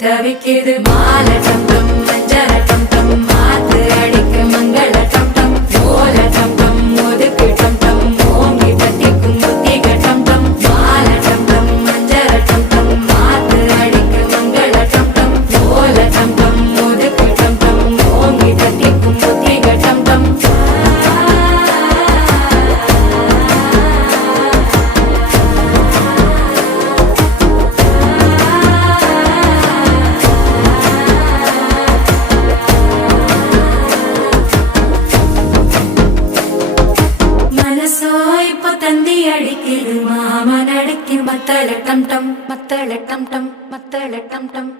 தவிக்குது மாலை டம் டம் மஞ்சள டம் டம் மாத்து அடிக்க மங்கள டம் டம் ஓல டம் டம் ஒதுக்கு டம் டம் ஓங்கி தட்டிக்கும் புத்திக டம் டம் மாலை டம் டம் மஞ்சள டம் டம் மாத்து அடிக்க மங்கள டம் டம் ஓல டம் டம் ஒதுக்கு டம் டம் ஓங்கி தட்டிக்கும் புத்திக டம் டம் தந்தி அடிக்குது மாமன் அடிக்கு மத்தள டம் டம் மத்தள டம் டம் மத்தள டம் டம்